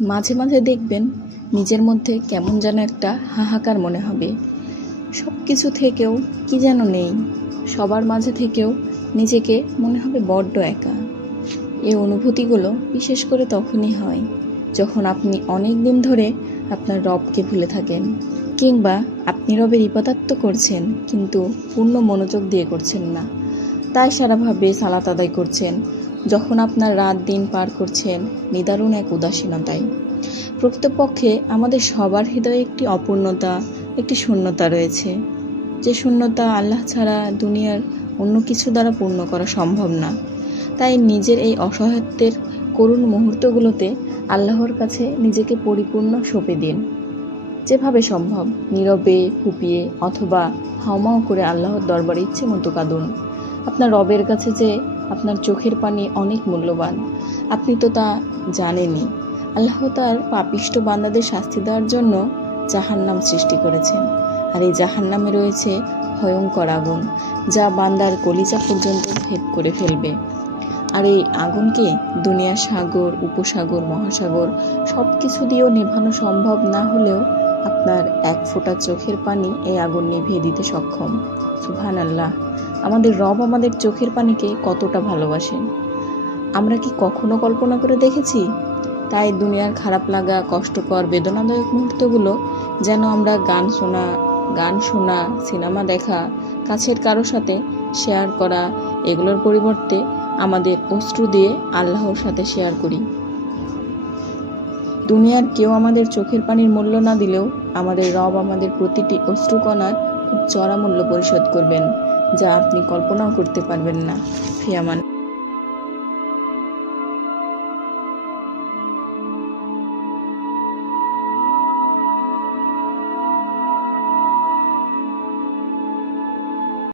মাঝে মাঝে দেখবেন নিজের মধ্যে কেমন যেন একটা হাহাকার মনে হবে। সব কিছু থেকেও কি যেন নেই। সবার মাঝে থেকেও নিজেকে মনে হবে বড্ড একা। এই অনুভূতিগুলো বিশেষ করে তখনই হয় যখন আপনি অনেক দিন ধরে আপনার রবকে ভুলে থাকেন কিংবা আপনি রবের ইবাদত করছেন কিন্তু পূর্ণ মনোযোগ দিয়ে করছেন না। তাই সারাভাবে সালাত আদায় করছেন। যখন আপনার রাত দিন পার করছেন নিদারুণ এক উদাসীনতায়। প্রকৃতপক্ষে আমাদের সবার হৃদয়ে একটি অপূর্ণতা, একটি শূন্যতা রয়েছে। যে শূন্যতা আল্লাহ ছাড়া দুনিয়ার অন্য কিছু দ্বারা পূর্ণ করা সম্ভব না। তাই নিজের এই অসহায়ত্বের করুণ মুহূর্তগুলোতে আল্লাহর কাছে নিজেকে পরিপূর্ণ সঁপে দিন। যেভাবে সম্ভব, নীরবে ফুপিয়ে অথবা হাওমাও করে আল্লাহর দরবারে ইচ্ছে মতো কাঁদুন। আপনার রবের কাছে যে আপনার চোখের পানি অনেক মূল্যবান। আপনি তো তা জানেনই। আল্লাহ তার পাপিষ্ট বান্দাদের শাস্তি দেওয়ার জন্য জাহান্নাম সৃষ্টি করেছেন। আর এই জাহান্নামে রয়েছে ভয়ঙ্কর আগুন, যা বান্দার কলিজা পর্যন্ত ভেদ করে ফেলবে। আর এই আগুনকে দুনিয়া সাগর, উপসাগর, মহাসাগর সব কিছু দিয়েও নেভানো সম্ভব না হলেও আপনার এক ফোঁটা চোখের পানি এই আগুন নিভিয়ে দিতে সক্ষম। সুবহান আল্লাহ আমাদের রব আমাদের চোখের পানিকে কতটা ভালোবাসেন। আমরা কি কখনো কল্পনা করে দেখেছি? তাই দুনিয়ার খারাপ লাগা, কষ্টকর, বেদনাদায়ক মুহূর্তগুলো যেন আমরা গান শোনা গান শোনা, সিনেমা দেখা, কাছের কারও সাথে শেয়ার করা, এগুলোর পরিবর্তে আমাদের অশ্রু দিয়ে আল্লাহর সাথে শেয়ার করি। দুনিয়ার কেউ আমাদের চোখের পানির মূল্য না দিলেও আমাদের রব আমাদের প্রতিটি অশ্রুকণার খুব চড়া মূল্য পরিশোধ করবেন। যা আপনি কল্পনাও করতে পারবেন না ফিয়ামান